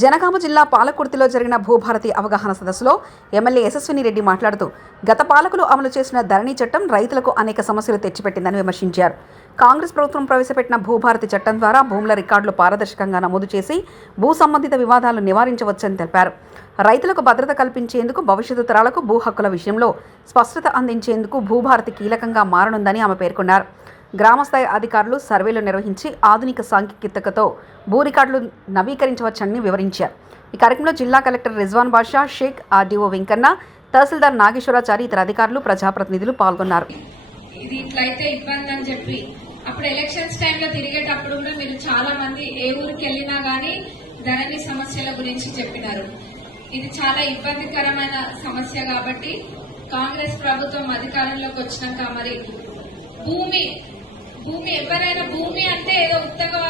జనగామ జిల్లా పాలకుర్తిలో జరిగిన భూభారతి అవగాహన సదస్సులో ఎమ్మెల్యే యశస్విని రెడ్డి మాట్లాడుతూ గత పాలకులు అమలు చేసిన ధరణి చట్టం రైతులకు అనేక సమస్యలు తెచ్చిపెట్టిందని విమర్శించారు. కాంగ్రెస్ ప్రభుత్వం ప్రవేశపెట్టిన భూభారతి చట్టం ద్వారా భూముల రికార్డులు పారదర్శకంగా నమోదు చేసి భూ సంబంధిత వివాదాలు నివారించవచ్చని తెలిపారు. రైతులకు భద్రత కల్పించేందుకు భవిష్యత్తు తరాలకు భూ హక్కుల విషయంలో స్పష్టత అందించేందుకు భూభారతి కీలకంగా మారనుందని ఆమె పేర్కొన్నారు. గ్రామస్థాయి అధికారులు సర్వేలు నిర్వహించి ఆధునిక సాంకేతికతతో భూ రికార్డులు నవీకరించవచ్చని వివరించారు. ఈ కార్యక్రమంలో జిల్లా కలెక్టర్ రిజ్వాన్ బాషా షేక్ ఆర్డీఓ వెంకన్న తహసీల్దార్ నాగేశ్వరాచారి ఇతర అధికారులు ప్రజాప్రతినిధులు పాల్గొన్నారు. ఇది ఇట్లయితే ఇబ్బంది అని చెప్పి అప్పుడు ఎలక్షన్స్ టైంలో తిరిగేటప్పుడు కూడా మీరు చాలా మంది ఏ ఊరికి వెళ్ళినా గానీ ధరణి సమస్యల గురించి చెప్పినారు. ఇది చాలా ఇబ్బందికరమైన సమస్య కాబట్టి కాంగ్రెస్ ప్రభుత్వం అధికారంలోకి వచ్చినాక మరి భూమి భూమి ఎవరైనా భూమి అంటే ఏదో ఉత్తగా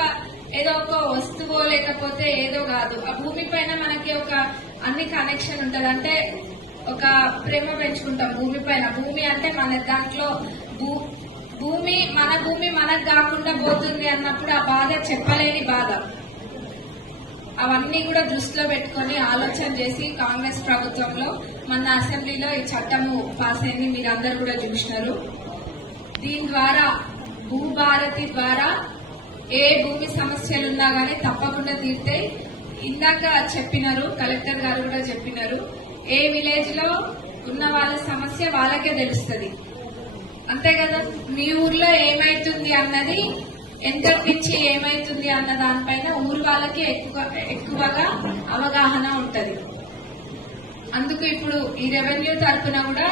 ఏదో ఒక వస్తువో లేకపోతే ఏదో కాదు. ఆ భూమి పైన మనకి ఒక అన్ని కనెక్షన్ ఉంటది. అంటే ఒక ప్రేమ పెంచుకుంటాం భూమి పైన. భూమి అంటే మన దాంట్లో భూ భూమి మన భూమి మనకు కాకుండా పోతుంది అన్నప్పుడు ఆ బాధ చెప్పలేని బాధ. అవన్నీ కూడా దృష్టిలో పెట్టుకొని ఆలోచన చేసి కాంగ్రెస్ ప్రభుత్వంలో మన అసెంబ్లీలో ఈ చట్టము పాస్ అయింది మీరు అందరు కూడా చూసినారు. దీని ద్వారా భూభారతి ద్వారా ఏ భూమి సమస్యలు ఉన్నా గానీ తప్పకుండా తీర్తే ఇందాక చెప్పినారు కలెక్టర్ గారు కూడా చెప్పినారు ఏ విలేజ్లో ఉన్న వాళ్ళ సమస్య వాళ్ళకే తెలుస్తుంది. అంతే కదా? మీ ఊర్లో ఏమైతుంది అన్నది ఎంత పిచ్చి ఏమైతుంది అన్న దానిపైన ఊరు వాళ్ళకి ఎక్కువ ఎక్కువగా అవగాహన ఉంటది. అందుకు ఇప్పుడు ఈ రెవెన్యూ తరఫున కూడా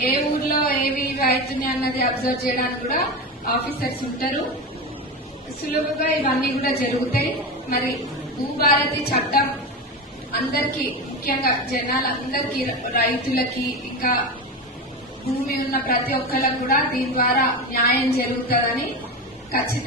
ఏ ఊర్లో ఏవి అవుతున్నాయి అన్నది అబ్జర్వ్ చేయడానికి కూడా ఆఫీసర్స్ ఉంటారు. సులువుగా ఇవన్నీ కూడా జరుగుతాయి. మరి భూభారతి చట్టం అందరికి ముఖ్యంగా జనాలందరికీ రైతులకి ఇంకా భూమి ఉన్న ప్రతి ఒక్కరికి కూడా దీని ద్వారా న్యాయం జరుగుతుందని ఖచ్చితంగా